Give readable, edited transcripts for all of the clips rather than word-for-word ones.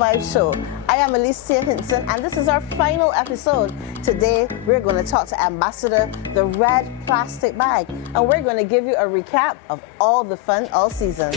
Vibes Show. I am Alicia Hintzen, and this is our final episode. Today, we're going to talk to Ambassador, the red plastic bag, and we're going to give you a recap of all the fun all season.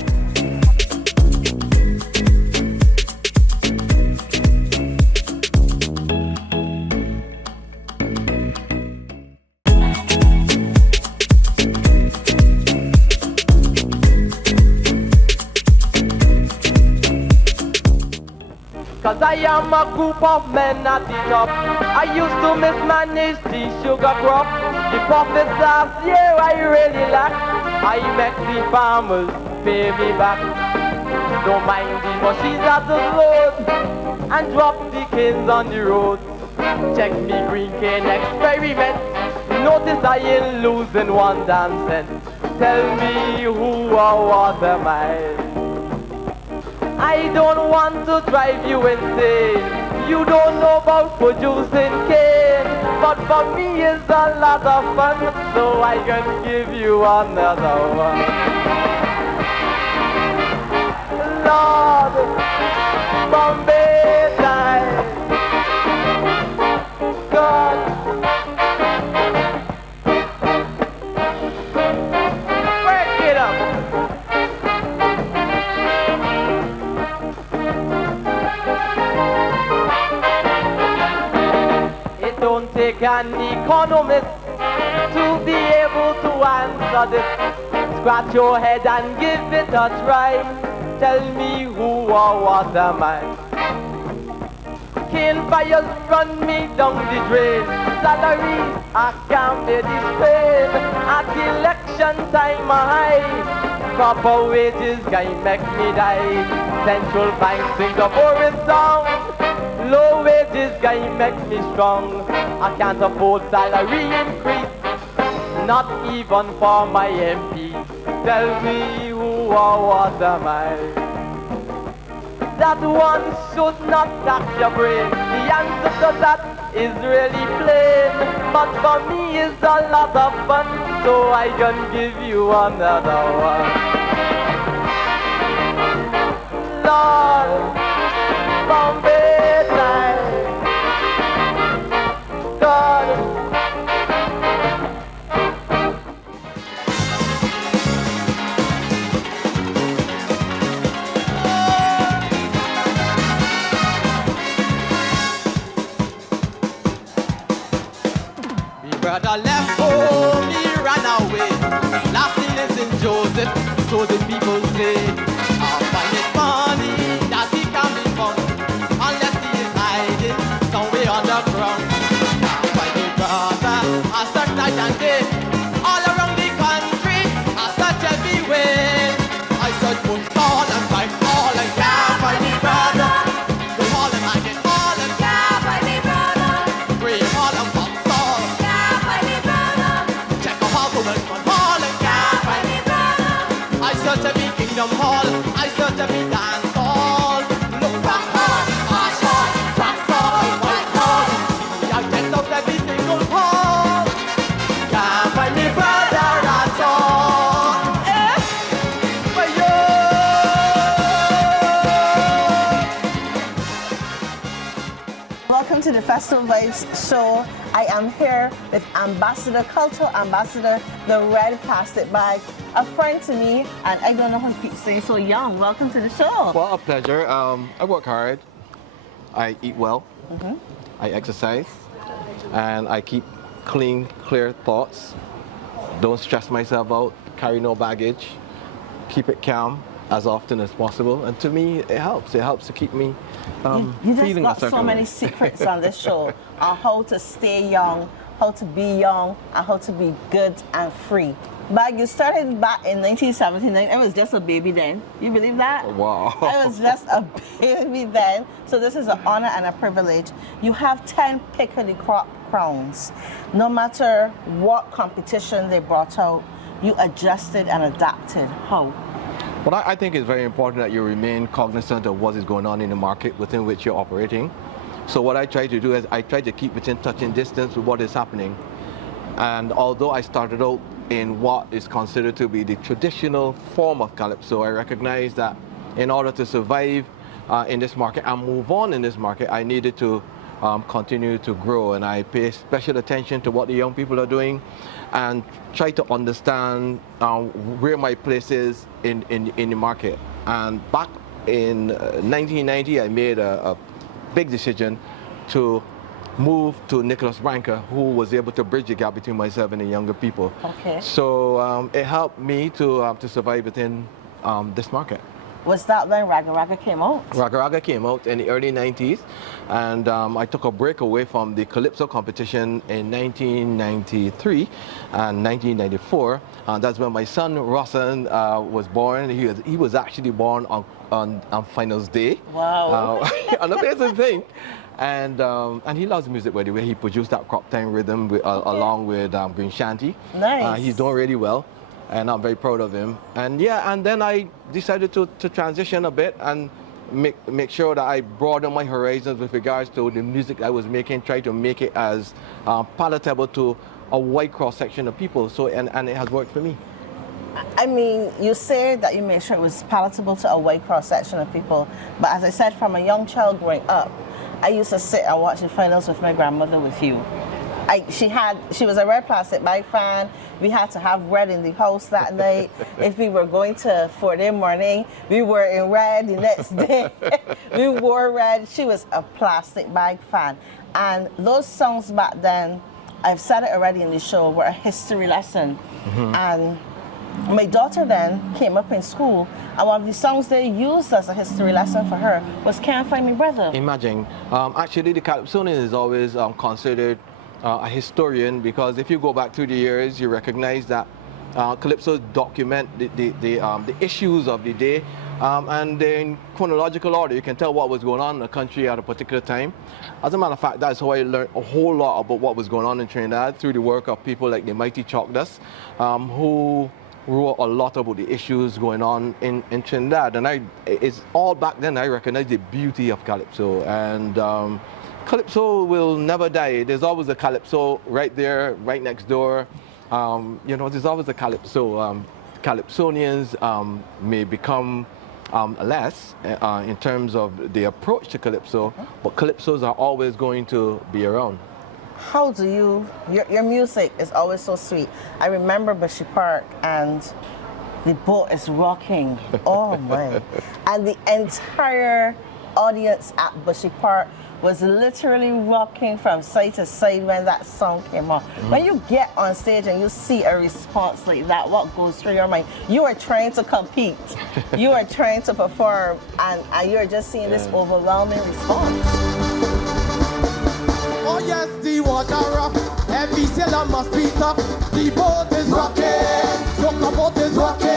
Cause I am a group of men at the top. I used to mismanage the sugar crop. The profits last year I really lacked. I make the farmers pay me back. Don't mind the machines that just load and drop the canes on the road. Check me green cane experiment. Notice I ain't losing one damn cent. Tell me who or what am I? I don't want to drive you insane. You don't know about producing cane, but for me it's a lot of fun, so I can give you another one. Lord, Bombay time. God. Break it up. Don't take an economist to be able to answer this. Scratch your head and give it a try. Tell me who or what am I? Cane fires run me down the drain. Salaries I can't pay the strain. At election time a high. Proper wages can make me die. Central bank Singapore is down. Low wages can make me strong. I can't afford salary increase, not even for my MP. Tell me who or what am I? That one should not tax your brain. The answer to that is really plain. But for me it's a lot of fun, so I can give you another one. Lord, Bombay time. God. Me brother left home, he ran away. Last thing is in Joseph, so the people say. I'll find it funny that he can be found, unless he is hiding somewhere underground. I'll find it brother, I search night and day, all around the country, I search everywhere. I search for all and find all and can't find me brother. Go all and I get all and can't find me brother. Pray all and pop all, can't find me brother. Check a hall for all and can't find me brother. I search every kingdom hall, I search every dance hall. Look back hall, arch hall, tracks hall, white hall. I checked out every single hall. Can't find me brother at all. Eh? But yo! Welcome to the Festival Vibes Show. I am here with Ambassador, Cultural Ambassador, the red plastic bag, a friend to me, and I don't know how to keep saying so young. Welcome to the show. Well, a pleasure. I work hard. I eat well. I exercise. And I keep clean, clear thoughts. Don't stress myself out. Carry no baggage. Keep it calm as often as possible. And to me, it helps. It helps to keep me You just feeling got a certain so many way. secrets on this show on how to stay young, how to be young, and how to be good and free. But you started back in 1979. I was just a baby then. You believe that? Wow. I was just a baby then. So this is an honor and a privilege. You have 10 Piccadilly crowns. No matter what competition they brought out, you adjusted and adapted. How? Well, I think it's very important that you remain cognizant of what is going on in the market within which you're operating. So what I try to do is I try to keep within touching distance with what is happening. And although I started out in what is considered to be the traditional form of Calypso, I recognize that in order to survive, in this market and move on in this market, I needed to continue to grow, and I pay special attention to what the young people are doing and try to understand where my place is in the market. And back in 1990, I made a big decision to move to Nicholas Branca, who was able to bridge the gap between myself and the younger people. Okay. So it helped me to survive within this market. Was that when Raga Raga came out? Raga Raga came out in the early 90s, and I took a break away from the Calypso competition in 1993 and 1994. That's when my son Rossan was born. He was actually born on finals day. Wow. An amazing thing. And he loves music, by the way. He produced that Crop Time Rhythm along with Green Shanty. Nice. He's doing really well, and I'm very proud of him. And yeah, and then I decided to transition a bit and make sure that I broaden my horizons with regards to the music I was making, try to make it as palatable to a wide cross section of people. So and it has worked for me. I mean, you said that you made sure it was palatable to a wide cross section of people, but as I said, from a young child growing up, I used to sit and watch the finals with my grandmother with you. She was a Red Plastic Bag fan. We had to have red in the house that night. If we were going to 4-day morning, we were in red. The next day, we wore red. She was a Plastic Bag fan. And those songs back then, I've said it already in the show, were a history lesson. Mm-hmm. And my daughter then came up in school, and one of the songs they used as a history lesson for her was Can't Find Me Brother. Imagine. Actually, the Calypsonian is always considered a historian, because if you go back through the years, you recognize that Calypso document the issues of the day, and in chronological order, you can tell what was going on in the country at a particular time. As a matter of fact, that's how I learned a whole lot about what was going on in Trinidad through the work of people like the Mighty Chalk Dust, who wrote a lot about the issues going on in Trinidad. And it's all back then I recognized the beauty of Calypso, and Calypso will never die. There's always a Calypso right there, right next door. There's always a Calypso. Calypsonians may become less in terms of the approach to Calypso, but Calypsos are always going to be around. How do your music is always so sweet. I remember Bushy Park and the boat is rocking. Oh my. And the entire audience at Bushy Park was literally rocking from side to side when that song came on. Mm-hmm. When you get on stage and you see a response like that, what goes through your mind? You are trying to compete, you are trying to perform, and you're just seeing this overwhelming response. Oh yes, the water rock, every sailor must be tough. The boat is rocking, look, the boat is rocking.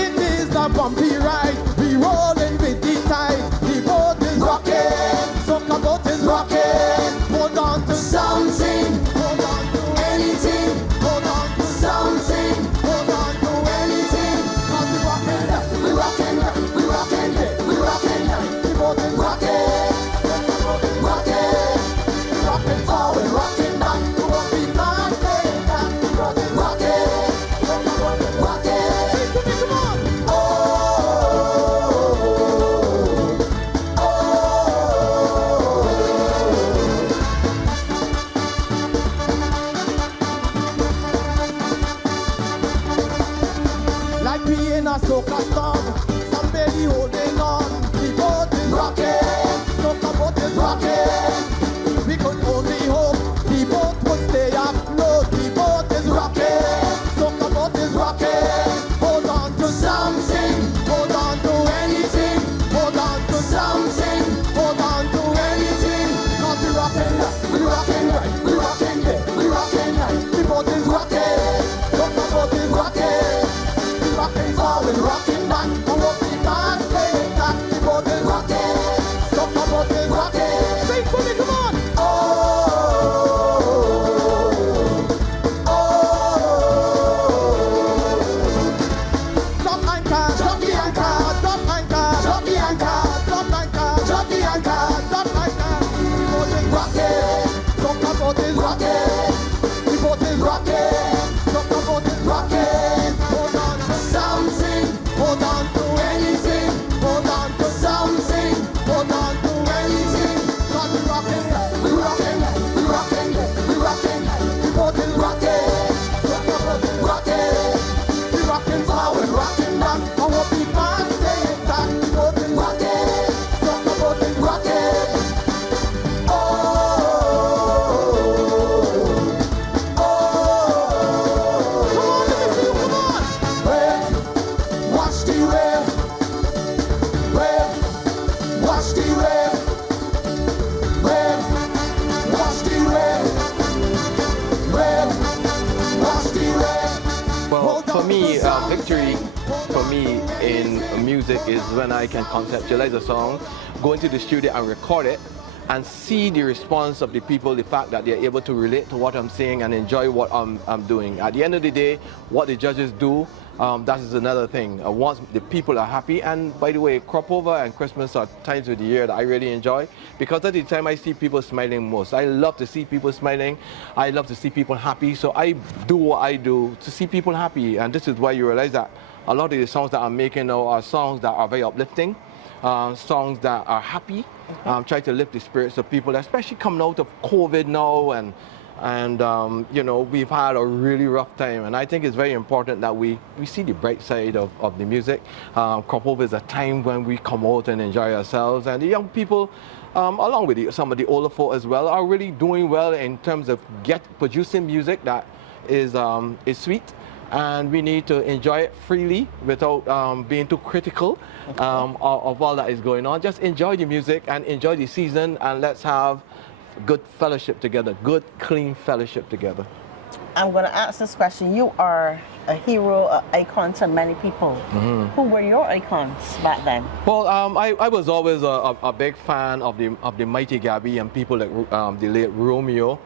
It is a bumpy ride, we rolling with the tide. The boat is rocking, so the boat is rocking. Hold on to something, hold on to anything, hold on to something, hold on to anything. Cause we rocking left, we rocking right, we rocking left, we rocking right. The boat is rocking, the boat is rocking. Rockin' forward, rockin' back, we won't be rockin' back. Rockin', rockin', rockin'. Come on. Oh. me, victory for me in music is when I can conceptualize a song, go into the studio and record it, and see the response of the people, the fact that they're able to relate to what I'm saying and enjoy what I'm doing. At the end of the day, what the judges do, that is another thing. Once the people are happy, and by the way, crop over and Christmas are times of the year that I really enjoy, because that's the time I see people smiling most. I love to see people smiling. I love to see people happy. So I do what I do to see people happy. And this is why you realize that a lot of the songs that I'm making now are songs that are very uplifting, songs that are happy, try to lift the spirits of people, especially coming out of COVID now, and you know, we've had a really rough time, and I think it's very important that we see the bright side of the music. Crop over is a time when we come out and enjoy ourselves, and the young people, along with some of the older folk as well, are really doing well in terms of producing music that is sweet. And we need to enjoy it freely without being too critical of all that is going on. Just enjoy the music and enjoy the season, and let's have good fellowship together, good, clean fellowship together. I'm going to ask this question. You are a hero, an icon to many people. Who were your icons back then? Well, I was always a big fan of the Mighty Gabby and people like the late Romeo.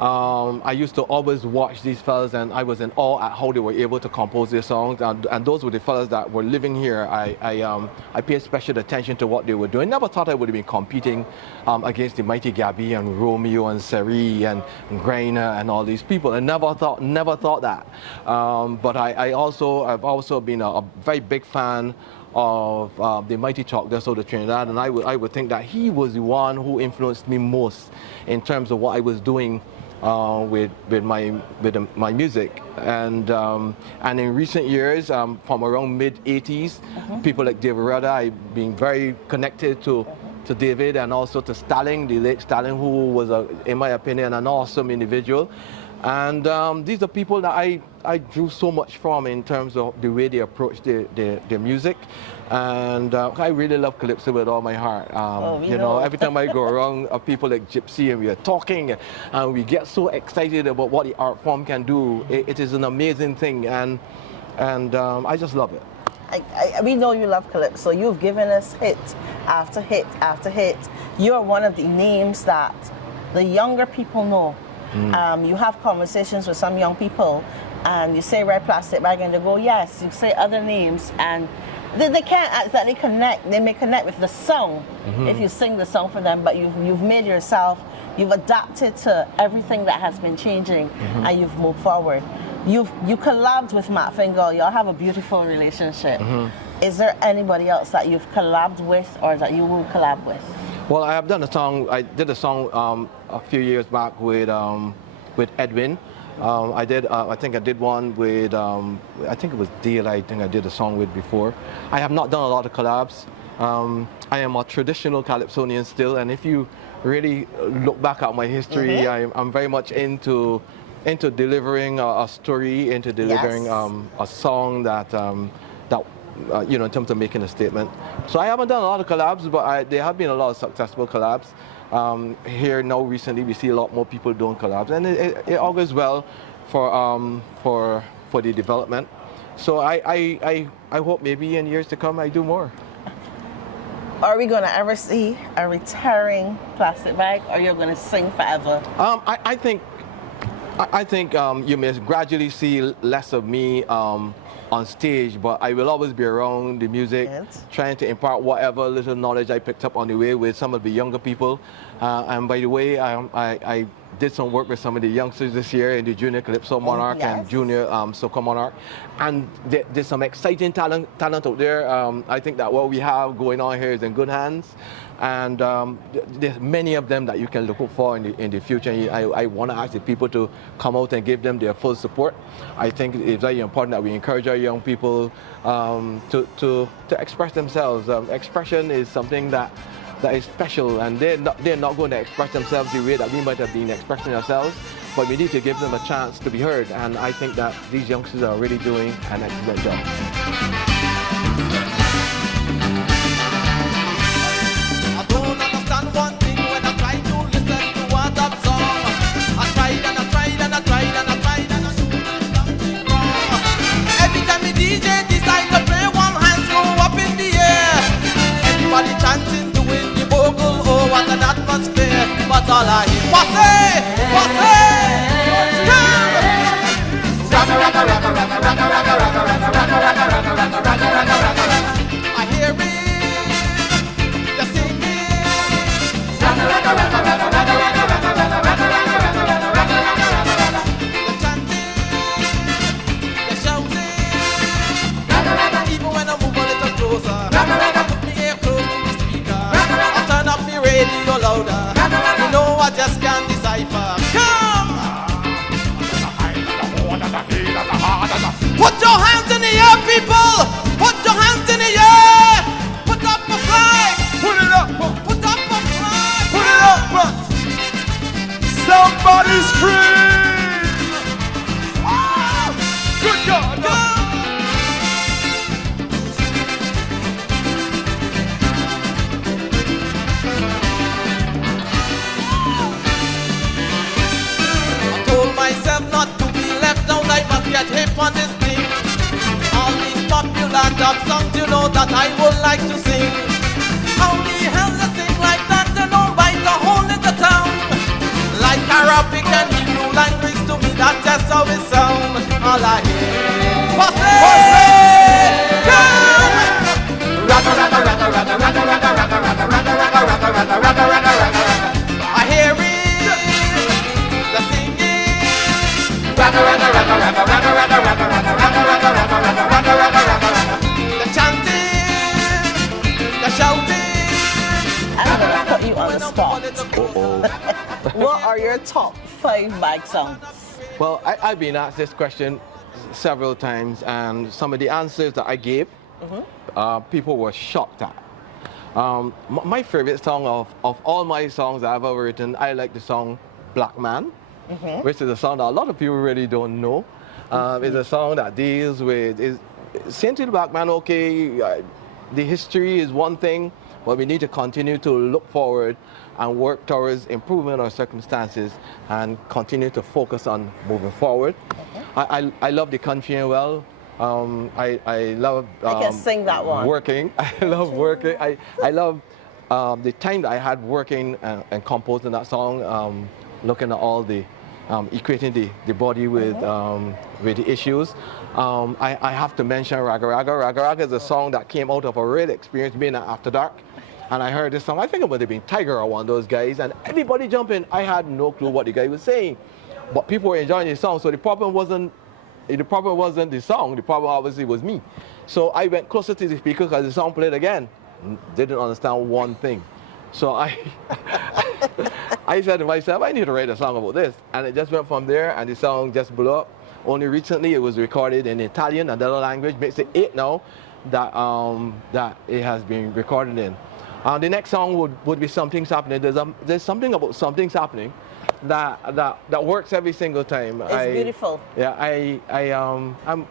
I used to always watch these fellas, and I was in awe at how they were able to compose their songs, and those were the fellas that were living here. I paid special attention to what they were doing. Never thought I would have been competing against the Mighty Gabby and Romeo and Seri and Grainer and all these people. I never thought that. But I've also been a very big fan of the Mighty Chalkdust out of Trinidad, and I would think that he was the one who influenced me most in terms of what I was doing with my music, and in recent years, from around mid-80s, people like David Rudder, I've been very connected to David, and also to Stalling, the late Stalling, who was, in my opinion, an awesome individual. And these are people that I drew so much from in terms of the way they approach their music. And I really love Calypso with all my heart. You know, every time I go around people like Gypsy and we are talking and we get so excited about what the art form can do. It is an amazing thing, and I just love it. We know you love Calypso. You've given us hit after hit after hit. You're one of the names that the younger people know. You have conversations with some young people, and you say Red Plastic Bag, and they go, yes. You say other names, and they can't exactly connect. They may connect with the song if you sing the song for them, but you've made yourself, you've adapted to everything that has been changing, and you've moved forward. You collabed with Matt Fingal. Y'all have a beautiful relationship. Is there anybody else that you've collabed with, or that you will collab with? Well, I have done a song. I did a song a few years back with Edwin. I think I did one with, I think it was Dale, I think I did a song with before. I have not done a lot of collabs. I am a traditional Calypsonian still, and if you really look back at my history, I'm very much into delivering a story, into delivering a song that you know, in terms of making a statement. So I haven't done a lot of collabs, but there have been a lot of successful collabs. Here now recently we see a lot more people doing collabs, and it augurs well for the development. So I hope maybe in years to come I do more. Are we going to ever see a retiring Plastic Bag, or you're going to sing forever? I think you may gradually see less of me on stage, but I will always be around the music, trying to impart whatever little knowledge I picked up on the way with some of the younger people. And by the way, I did some work with some of the youngsters this year in the Junior Calypso Monarch and Junior Soca Monarch. And there's some exciting talent out there. I think that what we have going on here is in good hands. And there's many of them that you can look for in the future. I want to ask the people to come out and give them their full support. I think it's very important that we encourage our young people to express themselves. Expression is something that is special, and they're not going to express themselves the way that we might have been expressing ourselves, but we need to give them a chance to be heard, and I think that these youngsters are really doing an excellent job. I don't understand one thing when I try to listen to what that song. I tried and I tried and I tried and I tried and I knew that something wrong. Every all I hear. Posse, posse, come. Ragga, ragga, ragga, ragga, ragga, ragga, ragga, ragga, ragga, ragga, ragga, ragga, ragga, ragga, ragga, ragga. I hear it, the singing. Ragga, ragga, ragga, ragga, ragga, ragga, ragga, ragga, ragga, ragga, ragga, ragga, ragga, ragga, ragga. The chanting, the shouting. Ragga, ragga. Even when I move a little closer, ragga, ragga. Put me ear close to the speaker. Ragga, ragga. I turn up the radio louder. Ragga, ragga. You know I just can't decipher. Come. Put your hands in the air, people! Put your hands in the air! Put up a flag! Put it up! Put up a flag! Put it up! Somebody scream! Ah! Good God! Go! I told myself not to be left out, I must get hip on this thing. All these popular dub songs, you know that I would like to sing. How the hell to sing like that, you know, bite a hole in the town. Like Arabic and Hebrew language, to me that's just how it sound. All I hear, posse, come. Ragga, ragga, ragga, ragga, ragga, ragga, ragga, ragga, ragga, ragga, ragga, ragga, ragga, ragga, ragga. I hear it, the singing. Ragga, ragga, ragga, ragga, ragga, ragga, ragga, ragga, ragga, ragga, ragga, ragga, ragga, ragga, ragga, ragga. The chanting, the shouting. I'm gonna put you on the spot. Uh-oh. What are your top 5 bag songs? Well, I've been asked this question several times, and some of the answers that I gave, people were shocked at. My favorite song of all my songs I've ever written, I like the song Black Man, which is a song that a lot of people really don't know. It's a song that deals with, saying to the black man, okay, the history is one thing, but we need to continue to look forward and work towards improving our circumstances and continue to focus on moving forward. I love the country and well. I love I can sing that one. Working. I love working. I love the time that I had working and composing that song, looking at all the equating the body with the issues. I have to mention Ragga Ragga. Ragga Ragga is a song that came out of a real experience being at After Dark. And I heard this song, I think it might have been Tiger or one of those guys, and everybody jumping. I had no clue what the guy was saying. But people were enjoying the song, so the problem wasn't the song, the problem obviously was me. So I went closer to the speaker because the song played again. Didn't understand one thing. So I said to myself, I need to write a song about this. And it just went from there, and the song just blew up. Only recently it was recorded in Italian, another language, makes it 8 now that it has been recorded in. The next song would be Something's Happening. There's something about Something's Happening that works every single time. It's beautiful. Yeah,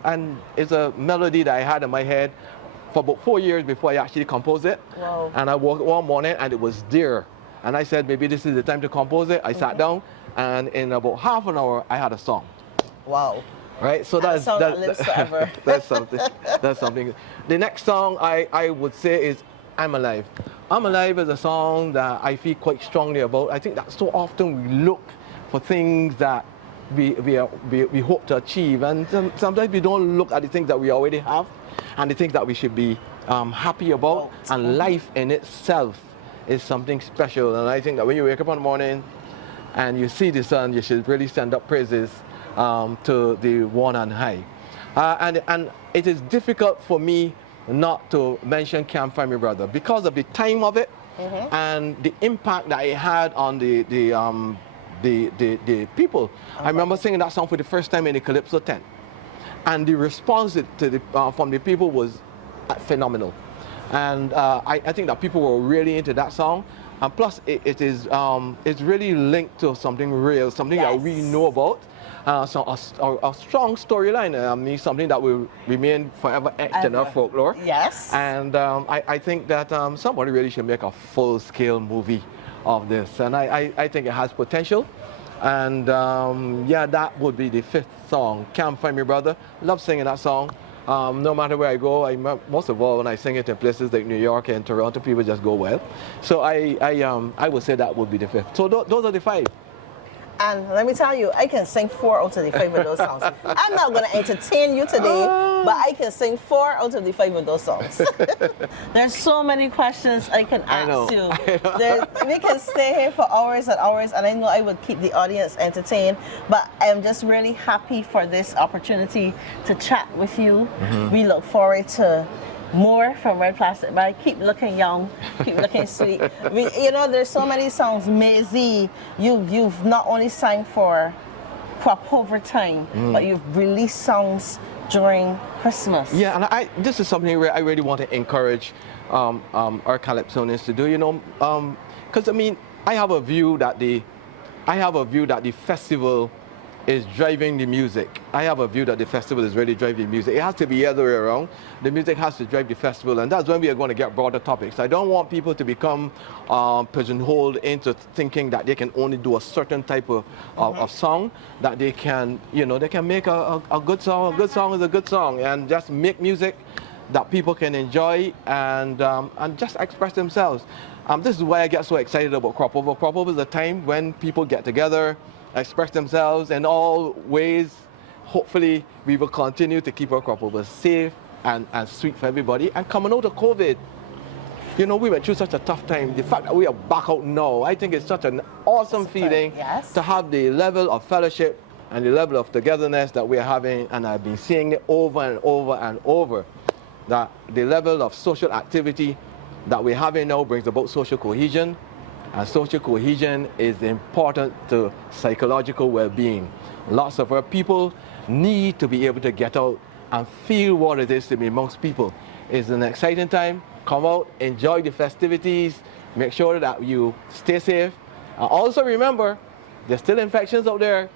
and it's a melody that I had in my head for about 4 years before I actually composed it. Wow. And I woke up one morning and it was there. And I said, maybe this is the time to compose it. I sat down, and in about half an hour, I had a song. Wow. Right, so That song that lives forever. that's something. That's something. The next song I would say is I'm Alive. I'm Alive is a song that I feel quite strongly about. I think that so often we look for things that we hope to achieve, and sometimes we don't look at the things that we already have and the things that we should be happy about. And life in itself is something special. And I think that when you wake up in the morning and you see the sun, you should really send up praises to the one on high. And it is difficult for me not to mention Camp Family Brother because of the time of it and the impact that it had on the people. I remember singing that song for the first time in the Calypso tent, and the response from the people was phenomenal. And I think that people were really into that song. And plus, it's really linked to something real, something that we know about. So a strong storyline, something that will remain forever etched in our folklore. Yes. And I think that somebody really should make a full-scale movie of this. And I think it has potential. And yeah, that would be the 5th song, Camp Family Brother. Love singing that song. No matter where I go, most of all when I sing it in places like New York and Toronto, people just go well. So I would say that would be the fifth. So those are the five. And let me tell you, I can sing 4 out of the 5 of those songs. I'm not going to entertain you today, but I can sing 4 out of the 5 of those songs. There's so many questions I can ask you. We can stay here for hours and hours, and I know I would keep the audience entertained, but I'm just really happy for this opportunity to chat with you. We look forward to more from Red Plastic Bag. Keep looking young, keep looking sweet. There's so many songs. Maisie, you've not only sang for crop over time, but you've released songs during Christmas. Yeah, and this is something where I really want to encourage our Calypsonians to do. Because I have a view that the festival is driving the music. I have a view that the festival is really driving the music. It has to be the other way around. The music has to drive the festival, and that's when we are going to get broader topics. I don't want people to become pigeonholed into thinking that they can only do a certain type of song, that they can make a good song. A good song is a good song, and just make music that people can enjoy and just express themselves. This is why I get so excited about Crop Over. Crop Over is a time when people get together, express themselves in all ways. Hopefully, we will continue to keep our crop over safe and sweet for everybody. And coming out of COVID, we went through such a tough time. The fact that we are back out now, I think it's such an awesome feeling to have the level of fellowship and the level of togetherness that we are having. And I've been seeing it over and over and over, that the level of social activity that we're having now brings about social cohesion. And social cohesion is important to psychological well-being. Lots of our people need to be able to get out and feel what it is to be amongst people. It's an exciting time. Come out, enjoy the festivities, make sure that you stay safe. And also remember, there's still infections out there.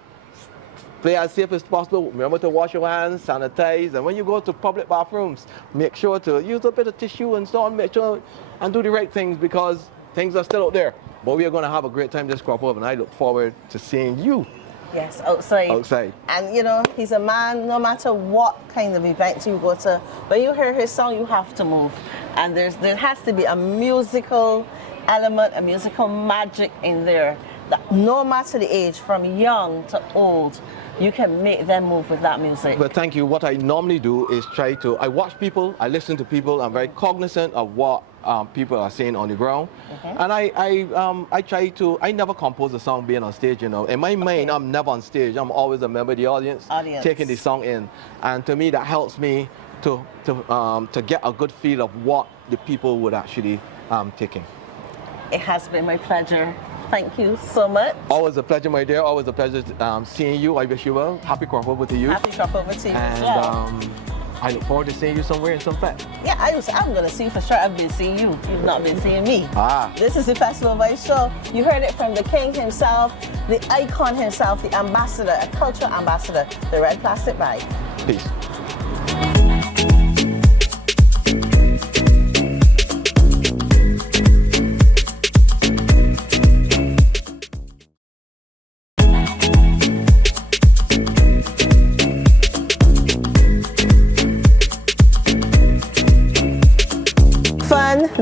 Stay as safe as possible. Remember to wash your hands, sanitize, and when you go to public bathrooms, make sure to use a bit of tissue and so on, make sure and do the right things, because things are still out there. But we are going to have a great time this crop over, and I look forward to seeing you. Yes, outside. And he's a man, no matter what kind of event you go to, when you hear his song, you have to move. And there has to be a musical element, a musical magic in there, that no matter the age, from young to old, you can make them move with that music. But thank you. What I normally do is I watch people, I listen to people, I'm very cognizant of what people are saying on the ground. And I never compose a song being on stage, In my mind, I'm never on stage. I'm always a member of the audience. Taking the song in. And to me, that helps me to get a good feel of what the people would actually take in. It has been my pleasure. Thank you so much. Always a pleasure, my dear. Always a pleasure seeing you. I wish you well. Happy crop over to you. Happy crop over to you as well. I look forward to seeing you somewhere in some fest. Yeah, I'm going to see you for sure. I've been seeing you. You've not been seeing me. This is the Festival Vibes Show. You heard it from the king himself, the icon himself, the ambassador, a cultural ambassador, the Red Plastic Bag. Peace.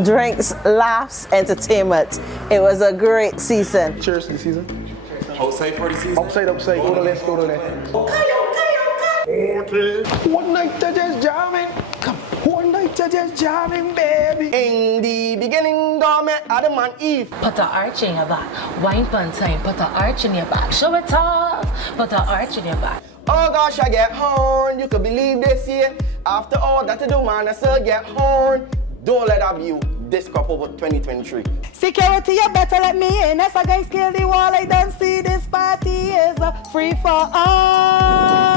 Drinks, laughs, entertainment. It was a great season. Cheers to the season. Outside for the season. Outside. Go to the left, Okay. One night to just jamming. Come. One night to just jamming, baby. In the beginning, God met Adam and Eve. Put the arch in your back. Wine fun time. Put the arch in your back. Show it off. Put the arch in your back. Oh gosh, I get horned. You could believe this year. After all that to do, man, I still get horned. Don't let that be you. This crop over 2023. Security, you better let me in. As a guy scale the wall, I don't see this party is free for all.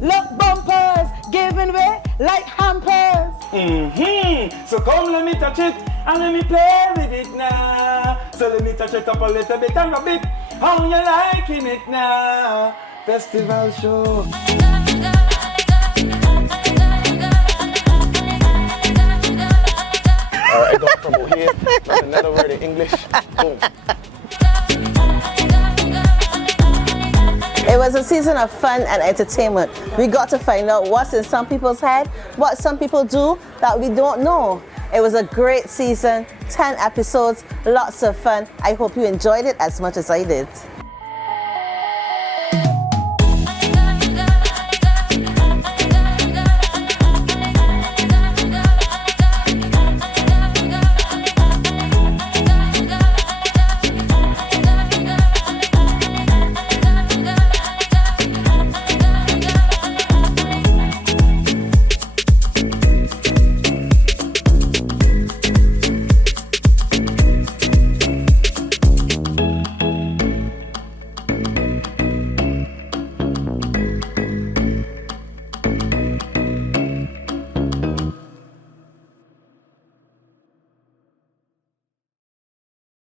Look, bumpers giving way like hampers. So come, let me touch it and let me play with it now. So let me touch it up a little bit and rub it. How you liking it now? Festival show. Alright, go from over here. Another word in English. Boom. It was a season of fun and entertainment. We got to find out what's in some people's head, what some people do that we don't know. It was a great season, 10 episodes, lots of fun. I hope you enjoyed it as much as I did.